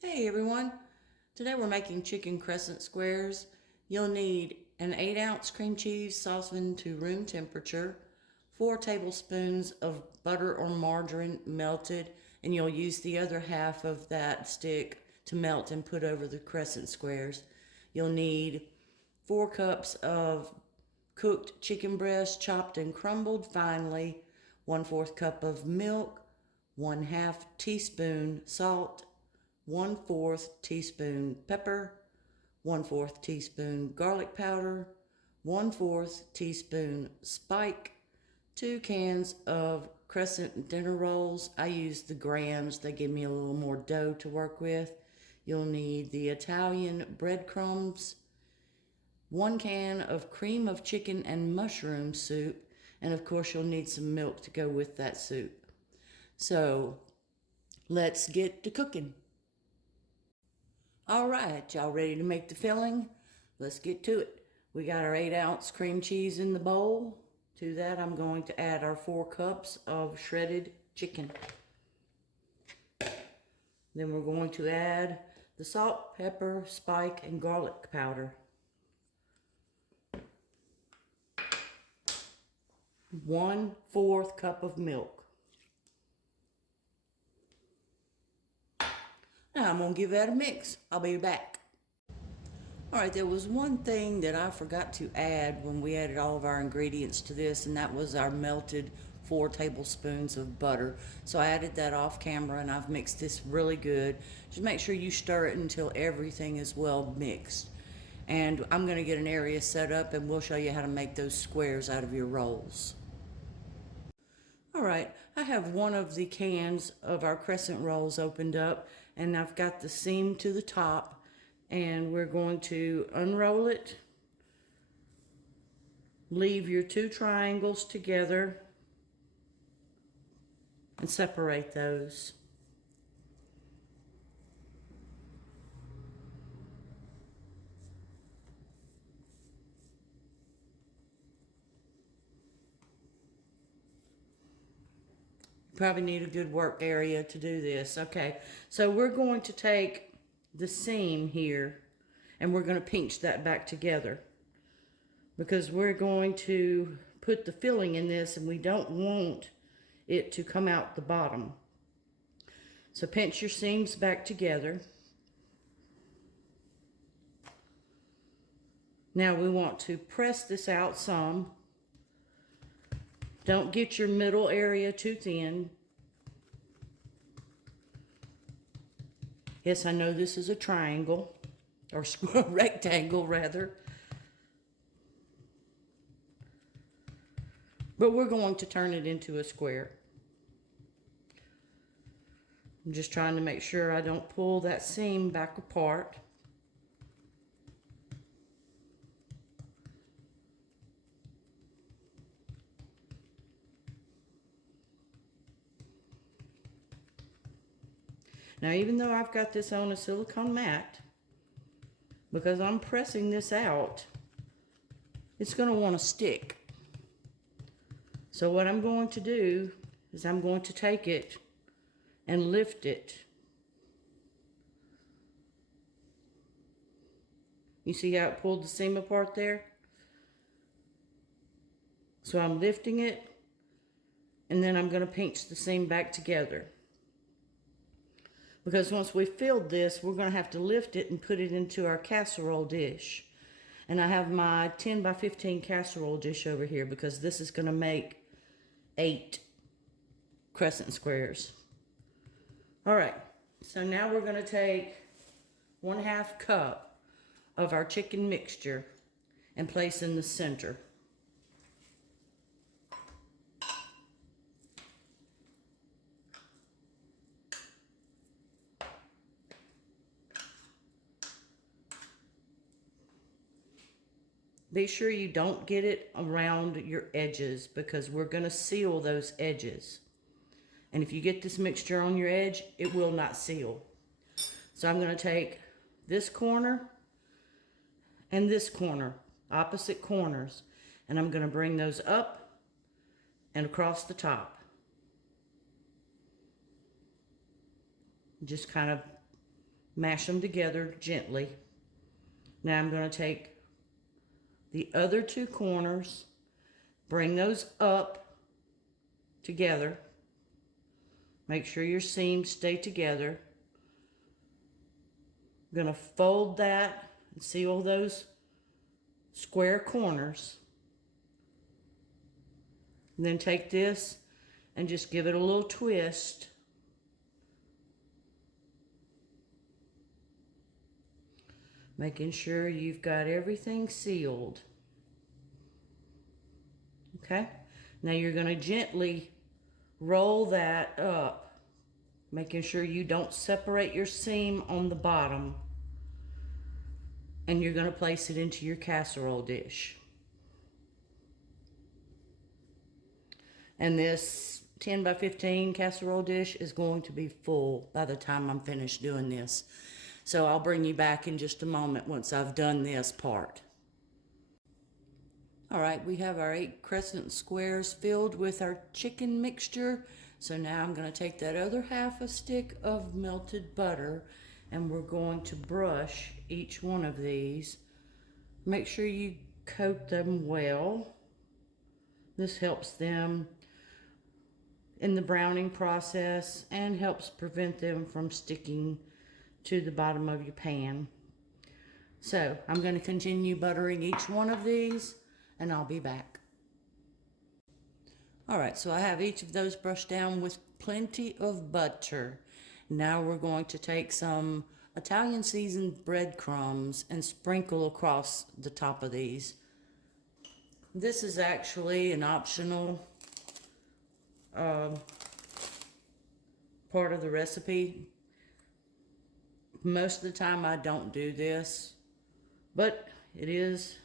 Hey everyone, today we're making chicken crescent squares. You'll need an 8-ounce cream cheese softened to room temperature, 4 tablespoons of butter or margarine melted, and you'll use the other half of that stick to melt and put over the crescent squares. You'll need 4 cups of cooked chicken breast chopped and crumbled finely, 1/4 cup of milk, 1/2 teaspoon salt, 1/4 teaspoon pepper, 1/4 teaspoon garlic powder, 1/4 teaspoon spike, 2 cans of Crescent dinner rolls. I use the grams, they give me a little more dough to work with. You'll need the Italian breadcrumbs, 1 can of cream of chicken and mushroom soup, and of course you'll need some milk to go with that soup. So let's get to cooking. All right, y'all ready to make the filling? Let's get to it. We got our 8-ounce cream cheese in the bowl. To that, I'm going to add our 4 cups of shredded chicken. Then we're going to add the salt, pepper, spike, and garlic powder. 1/4 cup of milk. Now I'm going to give that a mix. I'll be back. All right, there was one thing that I forgot to add when we added all of our ingredients to this, and that was our melted 4 tablespoons of butter. So I added that off camera, and I've mixed this really good. Just make sure you stir it until everything is well mixed. And I'm going to get an area set up, and we'll show you how to make those squares out of your rolls. All right, I have one of the cans of our crescent rolls opened up, and I've got the seam to the top, and we're going to unroll it, leave your 2 triangles together, and separate those. Probably need a good work area to do this. Okay, so we're going to take the seam here and we're going to pinch that back together because we're going to put the filling in this and we don't want it to come out the bottom. So pinch your seams back together. Now we want to press this out some. Don't get your middle area too thin. Yes, I know this is a triangle, or rectangle rather. But we're going to turn it into a square. I'm just trying to make sure I don't pull that seam back apart. Now, even though I've got this on a silicone mat, because I'm pressing this out, it's going to want to stick. So what I'm going to do is I'm going to take it and lift it. You see how it pulled the seam apart there? So I'm lifting it, and then I'm going to pinch the seam back together. Because once we filled this, we're going to have to lift it and put it into our casserole dish. And I have my 10 by 15 casserole dish over here because this is going to make 8 crescent squares. All right, so now we're going to take 1/2 cup of our chicken mixture and place in the center. Be sure you don't get it around your edges because we're going to seal those edges. And if you get this mixture on your edge, it will not seal. So I'm going to take this corner and this corner, opposite corners, and I'm going to bring those up and across the top. Just kind of mash them together gently. Now I'm going to take the other two corners, bring those up together. Make sure your seams stay together. I'm going to fold that and seal those square corners. And then take this and just give it a little twist. Making sure you've got everything sealed. Okay? Now you're going to gently roll that up, making sure you don't separate your seam on the bottom. And you're going to place it into your casserole dish. And this 10 by 15 casserole dish is going to be full by the time I'm finished doing this. So I'll bring you back in just a moment once I've done this part. All right, we have our 8 crescent squares filled with our chicken mixture. So now I'm going to take that other half a stick of melted butter and we're going to brush each one of these. Make sure you coat them well. This helps them in the browning process and helps prevent them from sticking to the bottom of your pan. So I'm going to continue buttering each one of these and I'll be back. All right, so I have each of those brushed down with plenty of butter. Now we're going to take some Italian seasoned breadcrumbs and sprinkle across the top of these. This is actually an optional part of the recipe. Most of the time I don't do this, but it is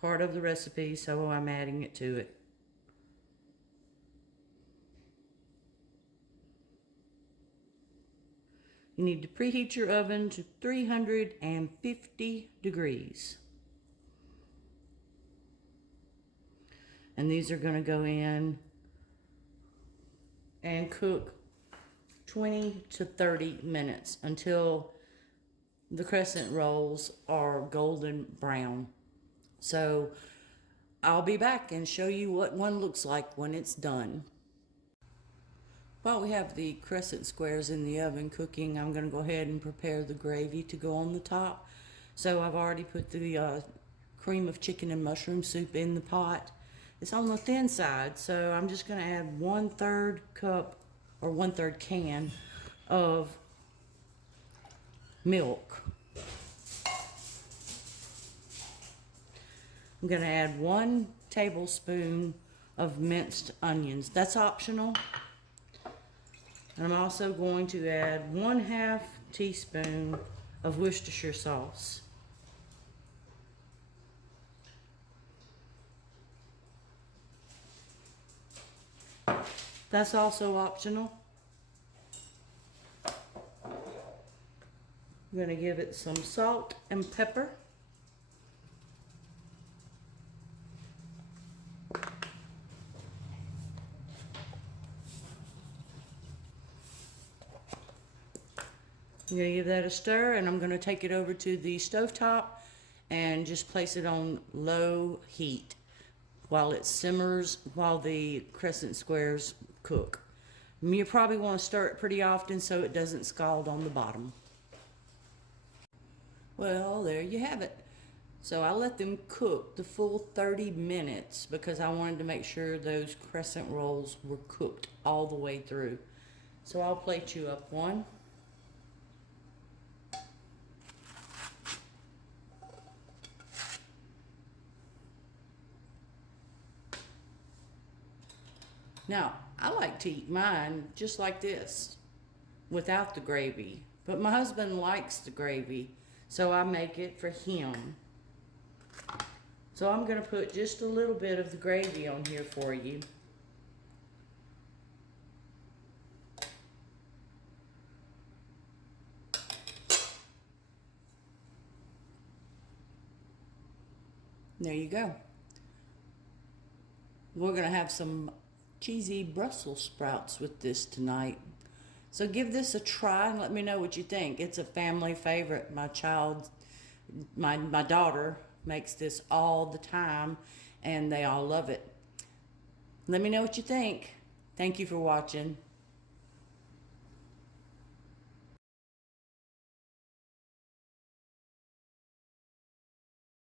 part of the recipe, so I'm adding it to it. You need to preheat your oven to 350 degrees. And these are going to go in and cook 20 to 30 minutes until the crescent rolls are golden brown. So I'll be back and show you what one looks like when it's done. While we have the crescent squares in the oven cooking, I'm going to go ahead and prepare the gravy to go on the top. So I've already put the cream of chicken and mushroom soup in the pot. It's on the thin side, so I'm just going to add 1/3 cup or 1/3 can of milk. I'm going to add 1 tablespoon of minced onions. That's optional. And I'm also going to add 1/2 teaspoon of Worcestershire sauce. That's also optional. I'm going to give it some salt and pepper. I'm going to give that a stir, and I'm going to take it over to the stovetop and just place it on low heat while it simmers, while the crescent squares cook. You probably want to stir it pretty often so it doesn't scald on the bottom. Well, there you have it. So I let them cook the full 30 minutes because I wanted to make sure those crescent rolls were cooked all the way through. So I'll plate you up one. Now, I like to eat mine just like this, without the gravy. But my husband likes the gravy, so I make it for him. So I'm going to put just a little bit of the gravy on here for you. There you go. We're going to have some cheesy Brussels sprouts with this tonight. So give this a try and let me know what you think. It's a family favorite. My daughter makes this all the time and they all love it. Let me know what you think. Thank you for watching.